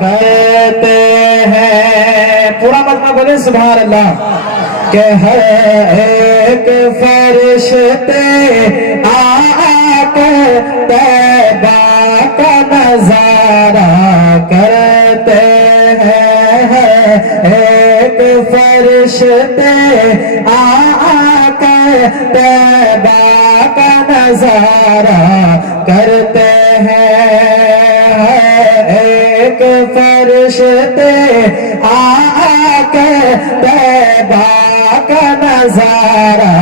کرتے ہیں. پورا مجمع بولے سبحان اللہ. کہ ہر ایک فرشتے آ کر طیبہ کا نظارہ کرتے ہیں. ہر ایک فرشتے آ کر طیبہ کا نظارہ کرتے ہیں. ایک فرشتے آ کر طیبہ کا نظارہ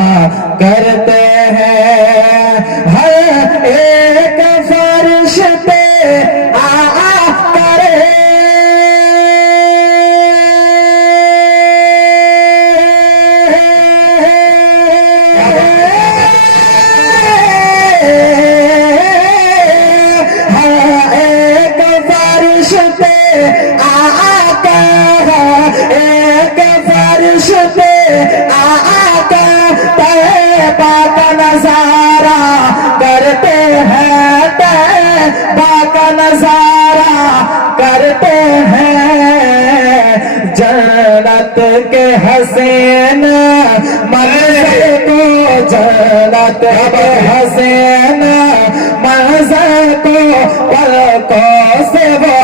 کرتے ہیں. ہر ایک فرشتے آ کر نظارہ کرتے ہیں. طیبہ کا نظارہ کرتے ہیں. جنت کے حسین منظر کو جنت کے حسین منظر کو پلکوں سے وہ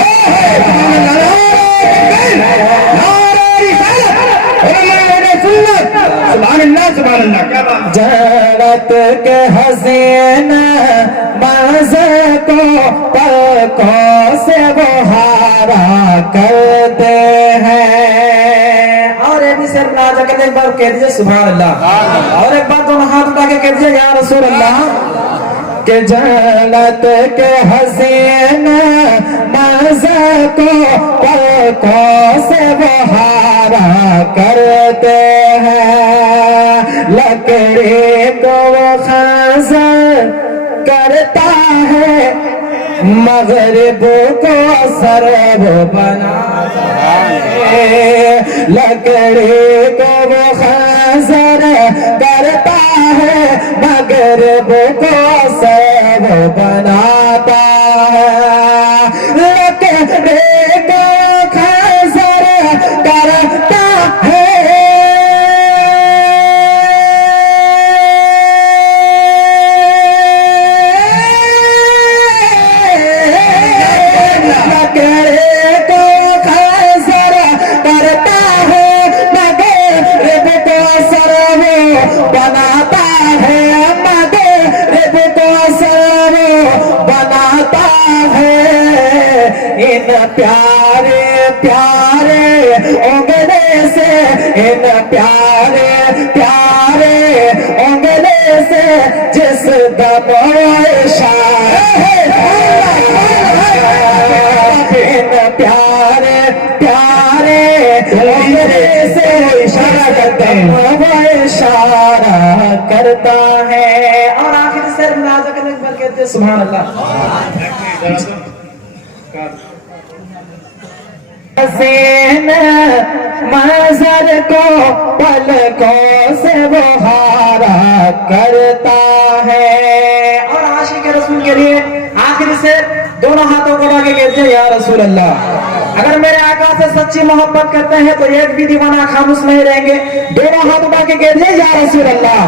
جنت کے حسین منظر کو پلکوں سے بہارا کرتے ہیں. اور یہ بھی سر راجا کہتے ایک بار کہہ دیجئے سبحان اللہ. اور ایک بار دونوں ہاتھ اٹھا کے کہہ دیجئے یا رسول اللہ. کہ جنت کے حسین منظر کو پلکوں سے بہارا کرتے ہیں. لکڑی کو وہ خنجر کرتا ہے مغرب کو سرب بناتا ہے. لکڑی کو وہ خنجر کرتا ہے مغرب کو سرب بناتا ہے. لکڑی کو خنجر کرتا ہے پیارے پیارے انگلے سے. ان پیارے پیارے انگلے سے جس دم ان پیارے پیارے انگلے سے اشارہ کرتا ہے. اور آخر سے مناظر کرنے پر کہتے ہیں سبحان اللہ. حسین منظر کو پلکوں سے بہارا کرتا ہے. اور عاشق رسول کے لیے آخر سے دونوں ہاتھوں کو اٹھا کے کہتے ہیں یا رسول اللہ. اگر میرے آقا سے سچی محبت کرتے ہیں تو ایک بھی دیوانہ خاموش نہیں رہیں گے. دونوں ہاتھ اٹھا کے کہتے ہیں یا رسول اللہ.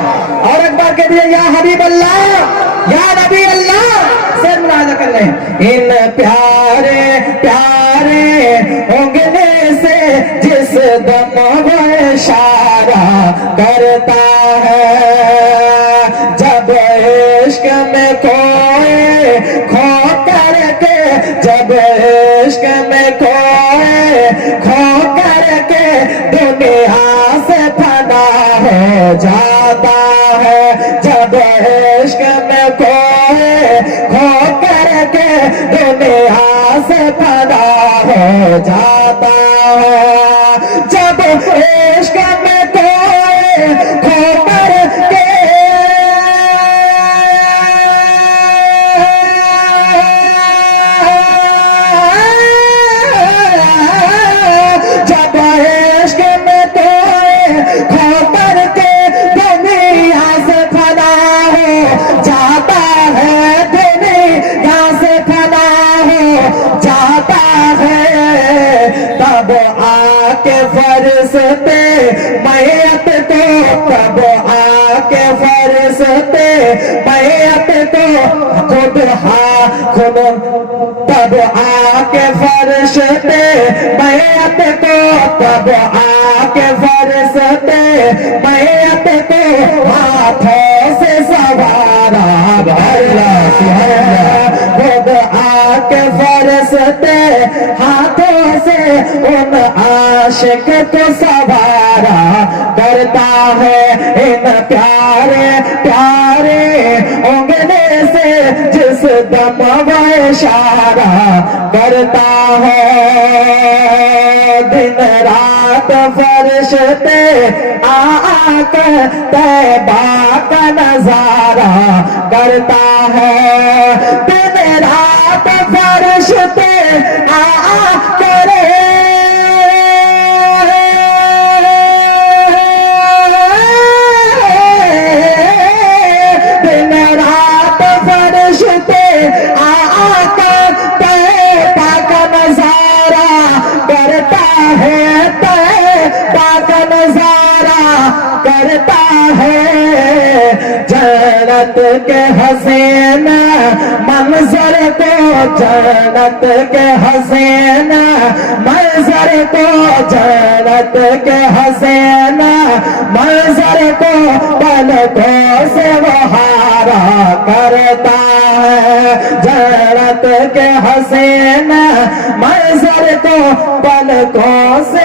اور ایک بار کہتے ہیں یا حبیب اللہ یا نبی اللہ. سے مناظر کر لیں. ان پیارے پیارے انگلے سے جس دم وہ اشارہ کرتا ہے. جب عشق میں کوئی کھو کر کے جب عشق میں کوئی کھو کر کے دنیا سے فنا ہو جاتا ہے. جب عشق میں کوئی کھو کر کے دنیا سے فنا ہو جاتا ہے. جب عشق میں کوئی کھو کر کے جب عشق میں کوئی کھو کر کے دنیا سے فنا ہو جاتا ہے. دنیا سے فنا ہو جاتا کے فرشتے بیعت کو خود تب آ کے فرشتے بیعت کو تب آ کے فرشتے بیعت کو ہاتھوں سے سوارا خود آ کے فرشتے ہاتھوں سے ان عاشق کو سوارا کرتا ہے ان پیارے پیارے انگلی سے جس دم وہ اشارہ کرتا ہے دن رات فرشتے آ کر طیبہ کا نظارہ کرتا ہے دن رات فرشتے آ کر دن رات فرشتے آ کر طیبہ کا نظارہ کرتا ہے طیبہ کا نظارہ کرتا ہے جنت کے حسین منظر کو جنت کے حسین منظر کو جنت کے حسین منظر کو پلکوں سے وہ ہارا کرتا ہے جنت کے حسین منظر کو پلکوں سے